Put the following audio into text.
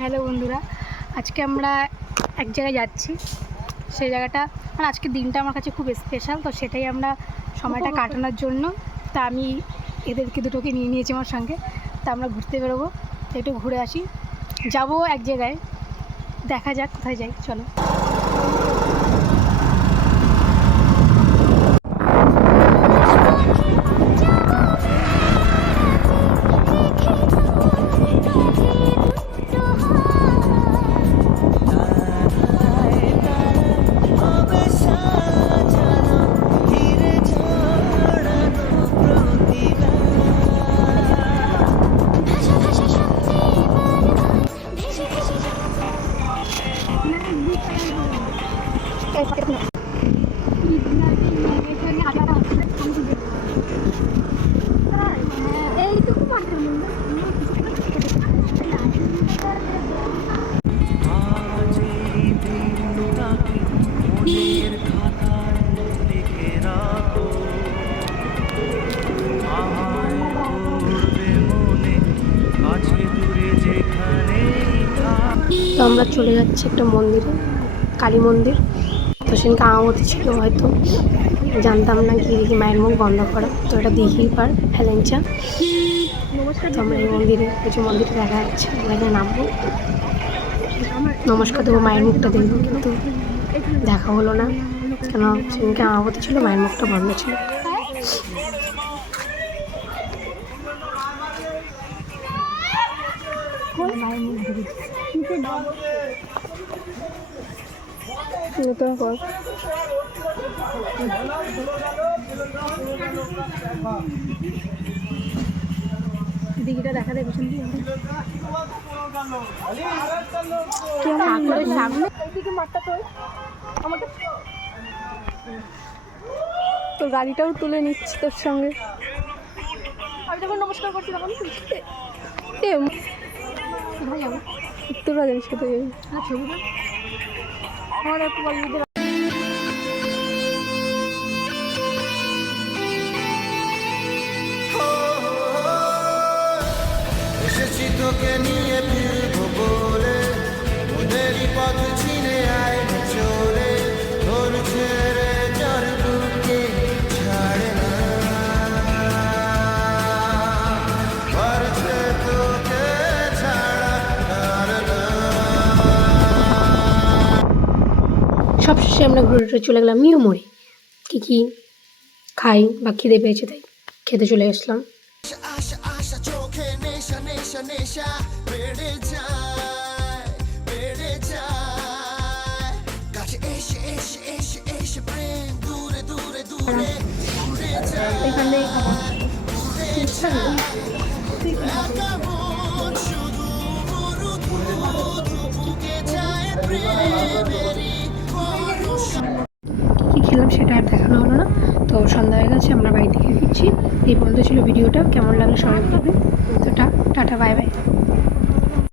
Hello বন্ধুরা, আজকে আমরা এক জায়গায় যাচ্ছি। সেই জায়গাটা মানে আজকের দিনটা আমার কাছে খুব স্পেশাল, তো সেটাই আমরা সময়টা কাটানোর জন্য তা আমি এদেরকে দুটোকে নিয়ে নিয়েছি আমার সঙ্গে। তা আমরা ঘুরতে বেরোবো, তো একটু ঘুরে আসি। যাবো এক জায়গায়, দেখা যাক কোথায় যাই, চলো। তো আমরা চলে যাচ্ছি একটা মন্দিরে, কালী মন্দির। তো সেদিনকে আমাবতী ছিল, হয়তো জানতাম না, গিয়ে দেখি মায়ের মুখ বন্ধ করা। তো এটা দিঘির পার হেলেঞ্চা। তো আমরা এই মন্দিরে কিছু মন্দিরে দেখা যাচ্ছে, আমরা এখানে নামবো, নমস্কার দেবো, মায়ের মুখটা দেখবো, কিন্তু দেখা হলো না, কেন সেদিনকে আমাবতী ছিল, মায়ের মুখটা বন্ধ ছিল। নতুন কর দিঘিটা দেখা দেবে শুনবি তোর গাড়িটাও তুলে নিচ্ছি তোর সঙ্গে। আমি যখন নমস্কার করছি তখন তোরা জানিস কোথায় যাবি? ছবিটা আমার একটু বলি। এসেছি তোকে নিয়ে ফিরবো বলে, ওদেরই পথ চিনে আয় চলে, তোর ছেড়ে যার বুকে ছাড়ে না, পারছে তোকে ছাড়া আর না। সবশেষে আমরা ঘুরে চলে গেলাম মিউ মোড়ে। কি খাই বা খিদে পেয়েছে, তাই খেতে চলে গেছিলাম। নেশা বেড়ে যায় বেড়ে যায়, কাছে এসে এসে এসে এসে প্রেম দূরে দূরে দূরে দূরে যায়, এখানে শুধু কি খেলাম সেটা আর দেখানো হলো না। তো সন্ধ্যা হয়ে গেছে, আমরা বাড়ি থেকে ফিরছি। এই পর্যন্ত ছিল ভিডিওটা। কেমন লাগলো সবাই বলবে। তো টাটা, বাই বাই।